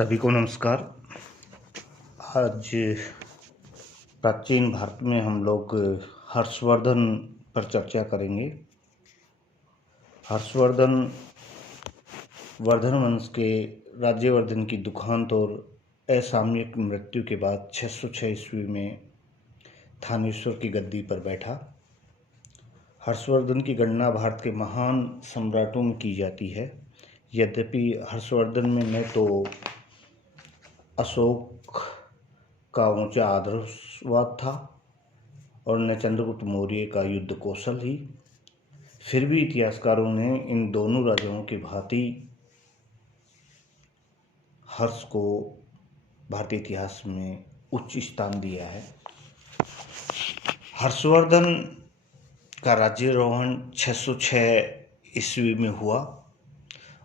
सभी को नमस्कार। आज प्राचीन भारत में हम लोग हर्षवर्धन पर चर्चा करेंगे। हर्षवर्धन वर्धन वंश के राज्यवर्धन की दुखांत और असामयिक मृत्यु के बाद 606 ईस्वी में थानेश्वर की गद्दी पर बैठा। हर्षवर्धन की गणना भारत के महान सम्राटों में की जाती है। यद्यपि हर्षवर्धन में न तो अशोक का ऊंचा आदर्शवाद था और न चंद्रगुप्त मौर्य का युद्ध कौशल ही, फिर भी इतिहासकारों ने इन दोनों राजाओं की भांति हर्ष को भारतीय इतिहास में उच्च स्थान दिया है। हर्षवर्धन का राज्यारोहण 606 ईस्वी में हुआ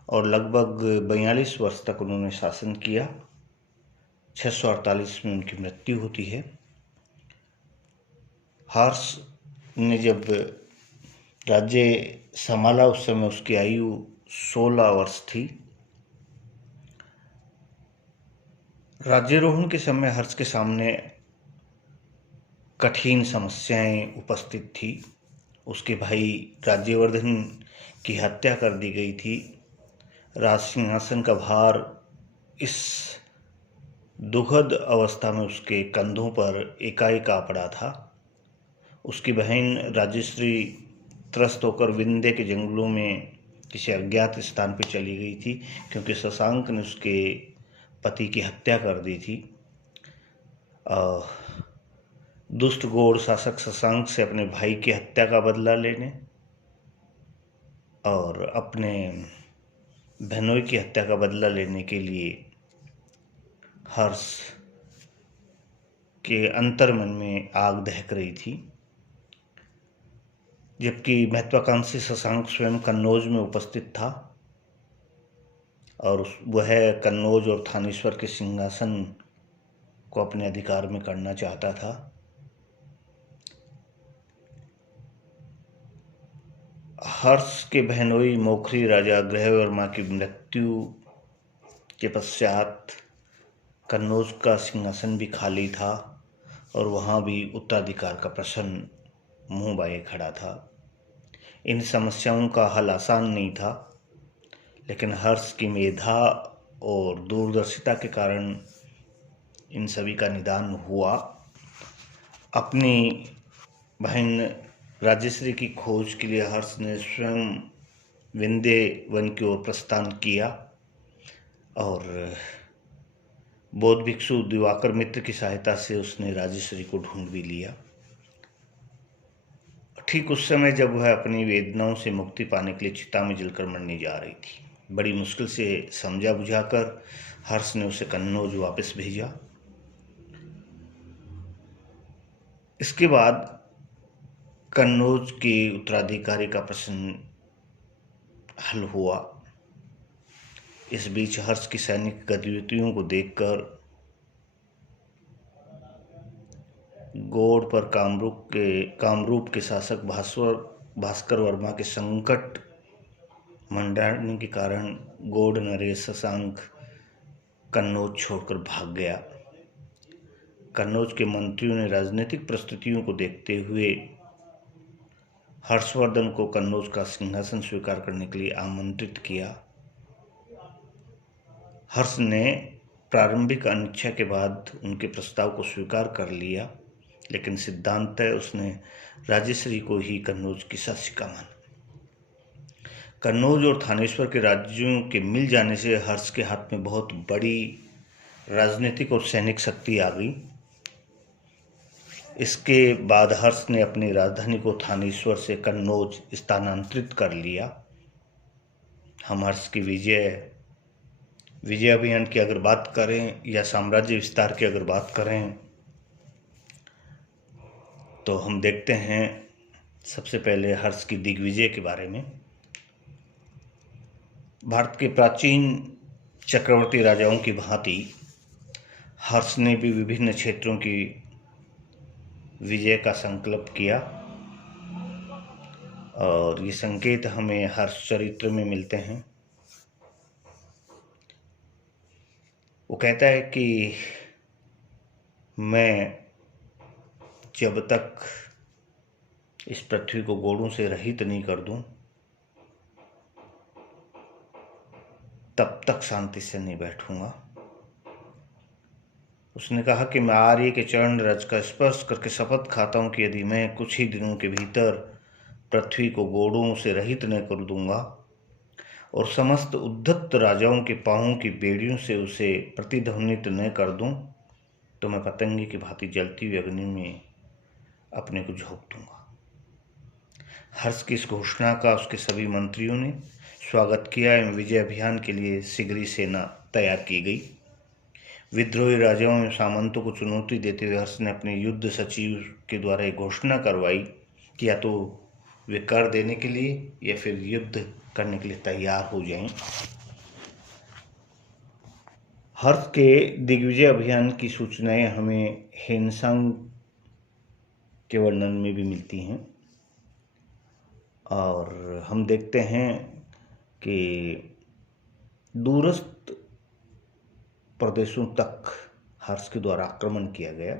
और लगभग 42 वर्ष तक उन्होंने शासन किया। 648 में उनकी मृत्यु होती है। हर्ष ने जब राज्य संभाला उस समय उसकी आयु 16 वर्ष थी। राज्यारोहण के समय हर्ष के सामने कठिन समस्याएं उपस्थित थी। उसके भाई राज्यवर्धन की हत्या कर दी गई थी। राज सिंहासन का भार इस दुखद अवस्था में उसके कंधों पर एकाएक आ पड़ा था। उसकी बहन राजश्री त्रस्त होकर विंध्य के जंगलों में किसी अज्ञात स्थान पर चली गई थी, क्योंकि शशांक ने उसके पति की हत्या कर दी थी। दुष्ट गौड़ शासक शशांक से अपने भाई की हत्या का बदला लेने और अपने बहनोई की हत्या का बदला लेने के लिए हर्ष के अंतर्मन में आग दहक रही थी। जबकि महत्वाकांक्षी शशांक स्वयं कन्नौज में उपस्थित था और वह कन्नौज और थानेश्वर के सिंहासन को अपने अधिकार में करना चाहता था। हर्ष के बहनोई मौखरी राजा ग्रहवर्मा की मृत्यु के पश्चात कन्नौज का सिंहासन भी खाली था और वहाँ भी उत्तराधिकार का प्रश्न मुंह बाए खड़ा था। इन समस्याओं का हल आसान नहीं था, लेकिन हर्ष की मेधा और दूरदर्शिता के कारण इन सभी का निदान हुआ। अपनी बहन राजश्री की खोज के लिए हर्ष ने स्वयं विंध्य वन की ओर प्रस्थान किया और बौद्ध भिक्षु दिवाकर मित्र की सहायता से उसने राजश्री को ढूंढ भी लिया। ठीक उस समय जब वह अपनी वेदनाओं से मुक्ति पाने के लिए चिता में जलकर मरने जा रही थी। बड़ी मुश्किल से समझा बुझाकर हर्ष ने उसे कन्नौज वापस भेजा। इसके बाद कन्नौज के उत्तराधिकारी का प्रश्न हल हुआ। इस बीच हर्ष की सैनिक गतिविधियों को देखकर गौड़ पर कामरूप के शासक भास्कर वर्मा के संकट मंडाने के कारण गौड़ नरेश शशांक कन्नौज छोड़कर भाग गया। कन्नौज के मंत्रियों ने राजनीतिक परिस्थितियों को देखते हुए हर्षवर्धन को कन्नौज का सिंहासन स्वीकार करने के लिए आमंत्रित किया। हर्ष ने प्रारंभिक अनिच्छा के बाद उनके प्रस्ताव को स्वीकार कर लिया, लेकिन सिद्धांततः उसने राजश्री को ही कन्नौज की शासिका माना। कन्नौज और थानेश्वर के राज्यों के मिल जाने से हर्ष के हाथ में बहुत बड़ी राजनीतिक और सैनिक शक्ति आ गई। इसके बाद हर्ष ने अपनी राजधानी को थानेश्वर से कन्नौज स्थानांतरित कर लिया। हम हर्ष की विजय अभियान की अगर बात करें या साम्राज्य विस्तार की अगर बात करें तो हम देखते हैं सबसे पहले हर्ष की दिग्विजय के बारे में। भारत के प्राचीन चक्रवर्ती राजाओं की भांति हर्ष ने भी विभिन्न क्षेत्रों की विजय का संकल्प किया और ये संकेत हमें हर्ष चरित्र में मिलते हैं। वो कहता है कि मैं जब तक इस पृथ्वी को गोड़ों से रहित नहीं कर दूं, तब तक शांति से नहीं बैठूंगा। उसने कहा कि मैं आर्य के चरण रज का स्पर्श करके शपथ खाता हूं कि यदि मैं कुछ ही दिनों के भीतर पृथ्वी को गोड़ों से रहित न कर दूंगा और समस्त उद्धत राजाओं के पांवों की बेड़ियों से उसे प्रतिध्वनित न कर दूं, तो मैं पतंगे की भांति जलती हुई अग्नि में अपने को झोंक दूंगा। हर्ष की इस घोषणा का उसके सभी मंत्रियों ने स्वागत किया एवं विजय अभियान के लिए शीघ्र ही सेना तैयार की गई। विद्रोही राजाओं एवं सामंतों को चुनौती देते हुए हर्ष ने अपने युद्ध सचिव के द्वारा एक घोषणा करवाई कि या तो वे कर देने के लिए या फिर युद्ध करने के लिए तैयार हो जाएं। हर्ष के दिग्विजय अभियान की सूचनाएं हमें हेनसांग के वर्णन में भी मिलती हैं और हम देखते हैं कि दूरस्थ प्रदेशों तक हर्ष के द्वारा आक्रमण किया गया।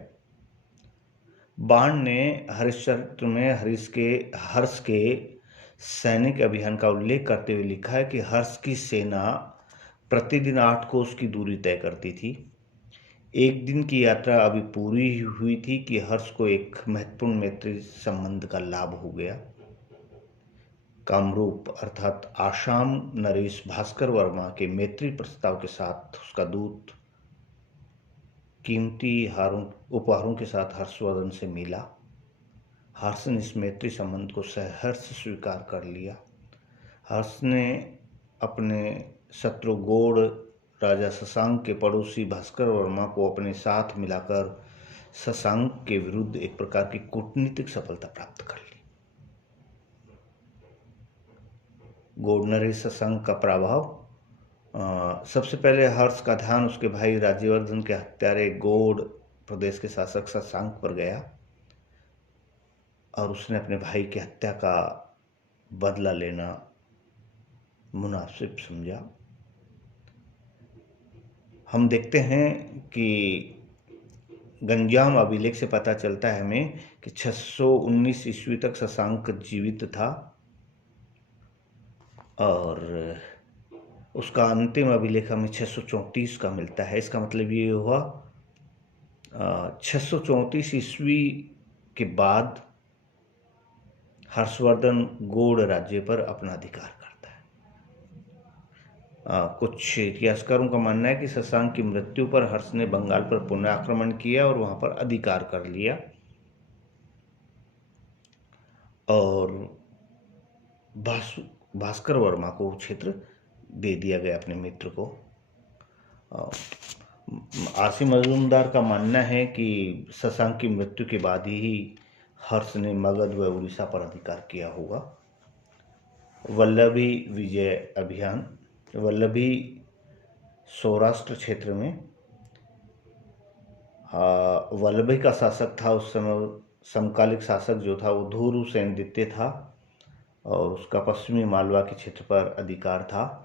बाण ने हरिश्चंद्र में हर्ष के सैनिक अभियान का उल्लेख करते हुए लिखा है कि हर्ष की सेना प्रतिदिन 8 कोस की दूरी तय करती थी। एक दिन की यात्रा अभी पूरी हुई थी कि हर्ष को एक महत्वपूर्ण मैत्री संबंध का लाभ हो गया। कामरूप अर्थात आसाम नरेश भास्कर वर्मा के मैत्री प्रस्ताव के साथ उसका दूत कीमती उपहारों के साथ हर्षवर्धन से मिला। हर्ष ने इस मैत्री संबंध को सहर्ष स्वीकार कर लिया। हर्ष ने अपने शत्रु गौड़ राजा शशांक के पड़ोसी भास्कर वर्मा को अपने साथ मिलाकर शशांक के विरुद्ध एक प्रकार की कूटनीतिक सफलता प्राप्त कर ली। गौड़ नरेश शशांक का प्रभाव सबसे पहले हर्ष का ध्यान उसके भाई राज्यवर्धन के हत्यारे गौड़ प्रदेश के शासक शशांक पर गया और उसने अपने भाई की हत्या का बदला लेना मुनासिब समझा। हम देखते हैं कि गंजाम अभिलेख से पता चलता है हमें कि 619 ईस्वी तक शशांक जीवित था और उसका अंतिम अभिलेख हमें 634 का मिलता है। इसका मतलब ये हुआ 634 ईस्वी के बाद हर्षवर्धन गौड़ राज्य पर अपना अधिकार करता है। कुछ इतिहासकारों का मानना है कि शशांक की मृत्यु पर हर्ष ने बंगाल पर पुनः आक्रमण किया और वहां पर अधिकार कर लिया और भास्कर वर्मा को क्षेत्र दे दिया गया अपने मित्र को। आसिम मजूमदार का मानना है कि शशांक की मृत्यु के बाद ही हर्ष ने मगध व उड़ीसा पर अधिकार किया होगा। वल्लभी विजय अभियान। वल्लभी सौराष्ट्र क्षेत्र में वल्लभी का शासक था उस समय। समकालिक शासक जो था वो धूरू सेनदित्य था और उसका पश्चिमी मालवा के क्षेत्र पर अधिकार था।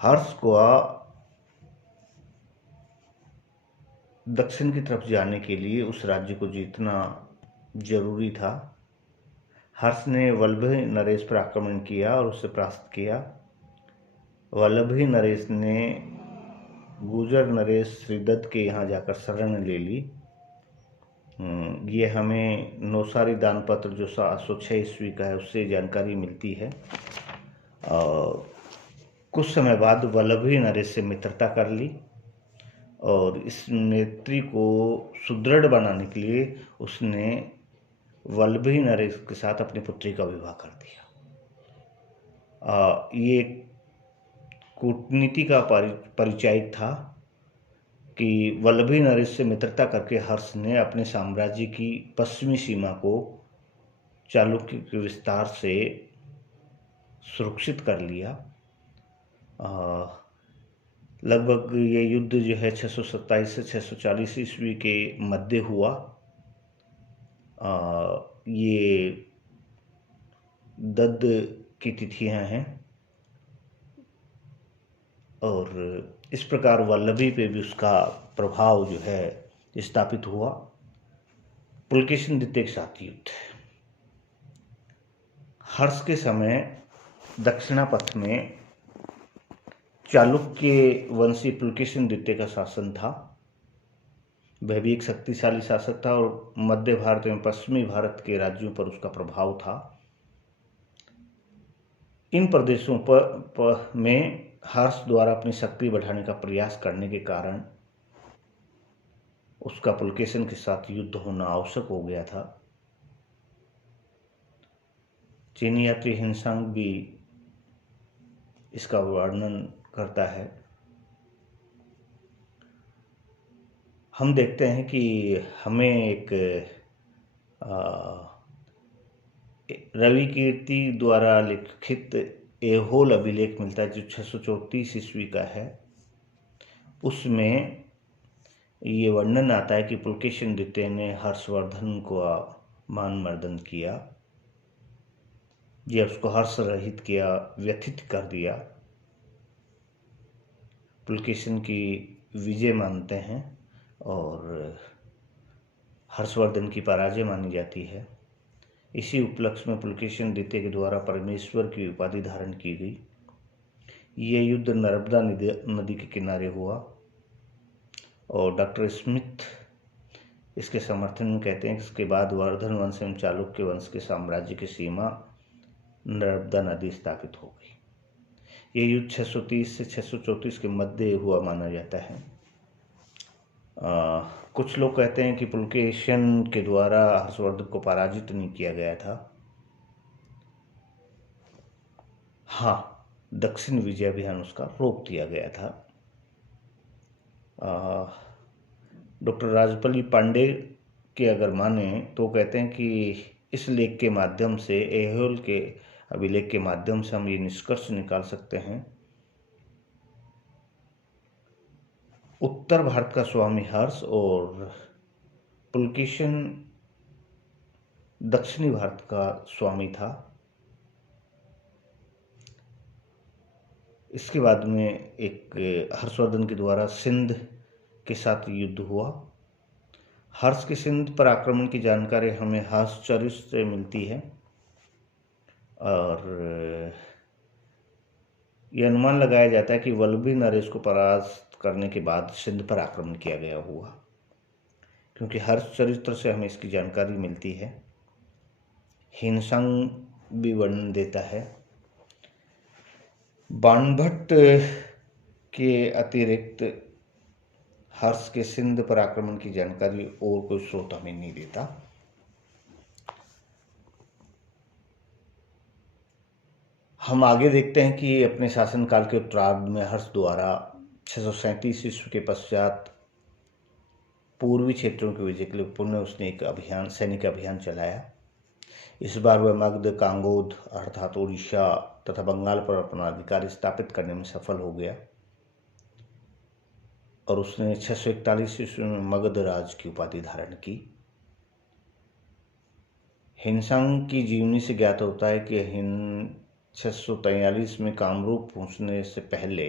हर्ष को दक्षिण की तरफ जाने के लिए उस राज्य को जीतना जरूरी था। हर्ष ने वल्लभी नरेश पर आक्रमण किया और उससे परास्त किया। वल्लभी नरेश ने गुर्जर नरेश श्रीदत्त के यहाँ जाकर शरण ले ली। ये हमें नौसारी दानपत्र जो 706 ईस्वी का है उससे जानकारी मिलती है। और कुछ समय बाद वल्लभी नरेश से मित्रता कर ली और इस मैत्री को सुदृढ़ बनाने के लिए उसने वल्लभी नरेश के साथ अपनी पुत्री का विवाह कर दिया। ये कूटनीति का परिचायक था कि वल्लभी नरेश से मित्रता करके हर्ष ने अपने साम्राज्य की पश्चिमी सीमा को चालुक्य के विस्तार से सुरक्षित कर लिया। लगभग ये युद्ध जो है 627 से 640 ईस्वी के मध्य हुआ। ये दद्द की तिथियां हैं। और इस प्रकार वल्लभी पे भी उसका प्रभाव जो है स्थापित हुआ। पुलकेशिन द्वितीय के साथ युद्ध। हर्ष के समय दक्षिणापथ में चालुक्य वंशी पुलकेशिन द्वितीय का शासन था। वह भी एक शक्तिशाली शासक था और मध्य भारत एवं पश्चिमी भारत के राज्यों पर उसका प्रभाव था। इन प्रदेशों में हर्ष द्वारा अपनी शक्ति बढ़ाने का प्रयास करने के कारण उसका पुलकेशिन के साथ युद्ध होना आवश्यक हो गया था। चीनी यात्री हिनसांग भी इसका वर्णन करता है। हम देखते हैं कि हमें एक रवि कीर्ति द्वारा लिखित ऐहोल अभिलेख मिलता है जो 634 ईस्वी का है। उसमें ये वर्णन आता है कि पुलकेशिन द्वितीय ने हर्षवर्धन को मान मर्दन किया, ये उसको हर्ष रहित किया, व्यथित कर दिया। पुलकेशिन की विजय मानते हैं और हर्षवर्धन की पराजय मानी जाती है। इसी उपलक्ष्य में पुलकेशिन द्वितीय के द्वारा परमेश्वर की उपाधि धारण की गई। ये युद्ध नर्मदा नदी के किनारे हुआ और डॉक्टर स्मिथ इसके समर्थन में कहते हैं कि इसके बाद वर्धन वंश एवं चालुक्य वंश के साम्राज्य की सीमा नर्मदा नदी स्थापित हो गई। ये युद्ध 630 से 634 के मध्य हुआ माना जाता है। कुछ लोग कहते हैं कि पुलकेशिन के द्वारा हर्षवर्धन को पराजित नहीं किया गया था। हाँ, दक्षिण विजय अभियान उसका रोक दिया गया था। डॉक्टर राजपली पांडे के अगर माने तो कहते हैं कि इस लेख के माध्यम से, ऐहोल के अभिलेख के माध्यम से हम ये निष्कर्ष निकाल सकते हैं, उत्तर भारत का स्वामी हर्ष और पुलकेशिन दक्षिणी भारत का स्वामी था। इसके बाद में एक हर्षवर्धन के द्वारा सिंध के साथ युद्ध हुआ। हर्ष के सिंध पर आक्रमण की जानकारी हमें हर्षचरित से मिलती है और यह अनुमान लगाया जाता है कि वल्लभी नरेश को परास्त करने के बाद सिंध पर आक्रमण किया गया हुआ, क्योंकि हर्षचरित्र से हमें इसकी जानकारी मिलती है। हिनसांग भी वर्णन देता है। बाणभट्ट के अतिरिक्त हर्ष के सिंध पर आक्रमण की जानकारी और कोई स्रोत हमें नहीं देता। हम आगे देखते हैं कि अपने शासनकाल के उत्तरार्ध में हर्ष द्वारा 637 ईस्वी के पश्चात पूर्वी क्षेत्रों के विजय के लिए पुनः उसने एक अभियान, सैनिक अभियान चलाया। इस बार वह मगध, कांगोद अर्थात उड़ीसा तथा बंगाल पर अपना अधिकार स्थापित करने में सफल हो गया और उसने 641 ईस्वी में मगध राज की उपाधि धारण की। हिनसांग की जीवनी से ज्ञात होता है कि 643 में कामरूप पहुंचने से पहले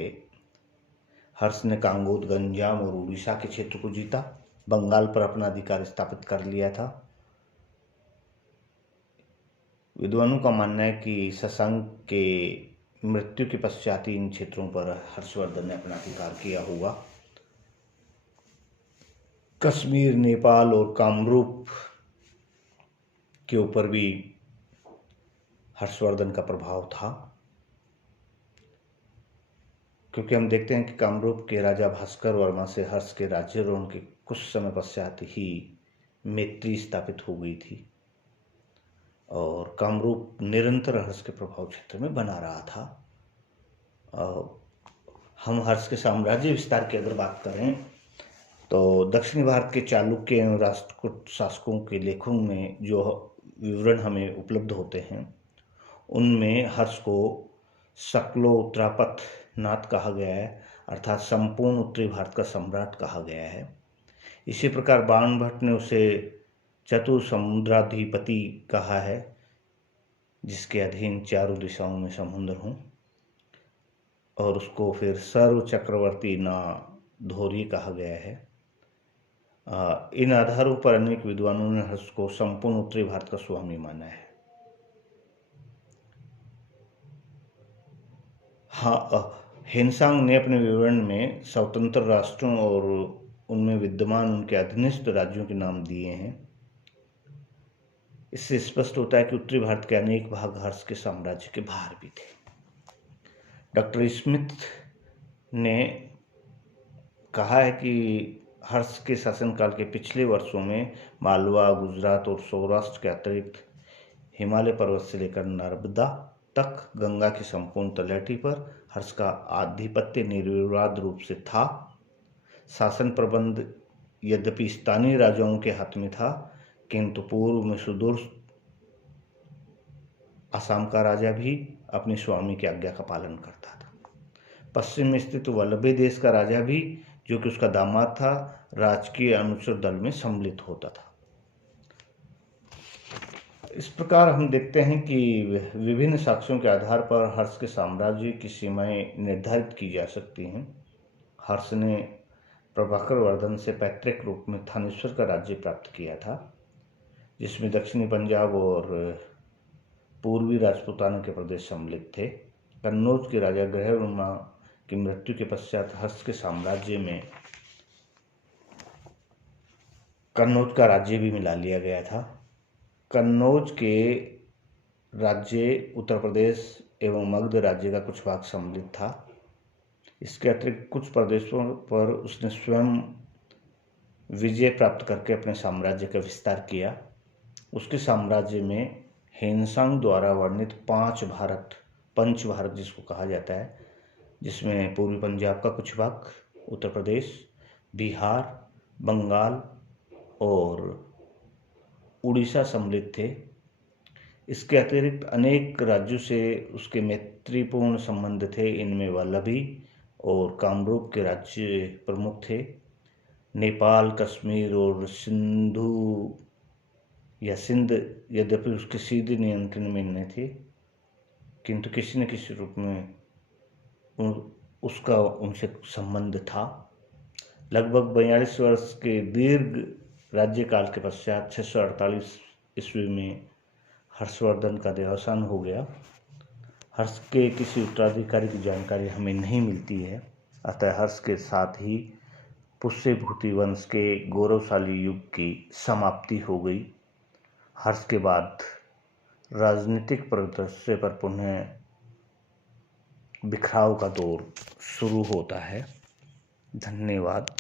हर्ष ने कांगोद, गंजाम और उड़ीसा के क्षेत्र को जीता, बंगाल पर अपना अधिकार स्थापित कर लिया था। विद्वानों का मानना है कि शशांक के मृत्यु के पश्चात इन क्षेत्रों पर हर्षवर्धन ने अपना अधिकार किया हुआ। कश्मीर, नेपाल और कामरूप के ऊपर भी हर्षवर्धन का प्रभाव था, क्योंकि हम देखते हैं कि कामरूप के राजा भास्कर वर्मा से हर्ष के राज्यारोहण के कुछ समय पश्चात ही मैत्री स्थापित हो गई थी और कामरूप निरंतर हर्ष के प्रभाव क्षेत्र में बना रहा था। हम हर्ष के साम्राज्य विस्तार की अगर बात करें तो दक्षिणी भारत के चालुक्य एवं राष्ट्रकूट शासकों के लेखों में जो विवरण हमें उपलब्ध होते हैं उनमें हर्ष को सकलो उत्तरापथ नाथ कहा गया है, अर्थात संपूर्ण उत्तरी भारत का सम्राट कहा गया है। इसी प्रकार बाणभट्ट ने उसे चतुर समुद्राधिपति कहा है, जिसके अधीन चारों दिशाओं में समुद्र हों। और उसको फिर सर्व चक्रवर्ती ना धोरी कहा गया है। इन आधारों पर अनेक विद्वानों ने हर्ष को संपूर्ण उत्तरी भारत का स्वामी माना है। हेनसांग ने अपने विवरण में स्वतंत्र राष्ट्रों और उनमें विद्यमान उनके अधीनस्थ राज्यों के नाम दिए हैं। इससे स्पष्ट होता है कि उत्तरी भारत के अनेक भाग हर्ष के साम्राज्य के बाहर भी थे। डॉक्टर स्मिथ ने कहा है कि हर्ष के शासनकाल के पिछले वर्षों में मालवा, गुजरात और सौराष्ट्र के अतिरिक्त हिमालय पर्वत से लेकर नर्मदा तक गंगा की संपूर्ण तलहटी पर हर्ष का आधिपत्य निर्विवाद रूप से था। शासन प्रबंध यद्यपि स्थानीय राजाओं के हाथ में था, किंतु पूर्व में सुदूर असम का राजा भी अपने स्वामी की आज्ञा का पालन करता था। पश्चिम में स्थित वल्लभी देश का राजा भी, जो कि उसका दामाद था, राजकीय अनुचर दल में सम्मिलित होता था। इस प्रकार हम देखते हैं कि विभिन्न साक्ष्यों के आधार पर हर्ष के साम्राज्य की सीमाएं निर्धारित की जा सकती हैं। हर्ष ने प्रभाकर वर्धन से पैतृक रूप में थानेश्वर का राज्य प्राप्त किया था, जिसमें दक्षिणी पंजाब और पूर्वी राजपूताना के प्रदेश सम्मिलित थे। कन्नौज के राजा ग्रहवर्मा की मृत्यु के पश्चात हर्ष के साम्राज्य में कन्नौज का राज्य भी मिला लिया गया था। कन्नौज के राज्य उत्तर प्रदेश एवं मगध राज्य का कुछ भाग सम्मिलित था। इसके अतिरिक्त कुछ प्रदेशों पर उसने स्वयं विजय प्राप्त करके अपने साम्राज्य का विस्तार किया। उसके साम्राज्य में हेनसांग द्वारा वर्णित पंच भारत जिसको कहा जाता है, जिसमें पूर्वी पंजाब का कुछ भाग, उत्तर प्रदेश, बिहार, बंगाल और उड़ीसा सम्मिलित थे। इसके अतिरिक्त अनेक राज्यों से उसके मैत्रीपूर्ण संबंध थे। इनमें वल्लभी और कामरूप के राज्य प्रमुख थे। नेपाल, कश्मीर और सिंध यद्यपि उसके सीधे नियंत्रण में नहीं थे, किंतु किसी न किसी रूप में उसका उनसे संबंध था। लगभग 42 वर्ष के दीर्घ राज्यकाल के पश्चात 648 ईस्वी में हर्षवर्धन का देहावसान हो गया। हर्ष के किसी उत्तराधिकारी की जानकारी हमें नहीं मिलती है। अतः हर्ष के साथ ही पुष्यभूति वंश के गौरवशाली युग की समाप्ति हो गई। हर्ष के बाद राजनीतिक परिदृश्य पर पुनः बिखराव का दौर शुरू होता है। धन्यवाद।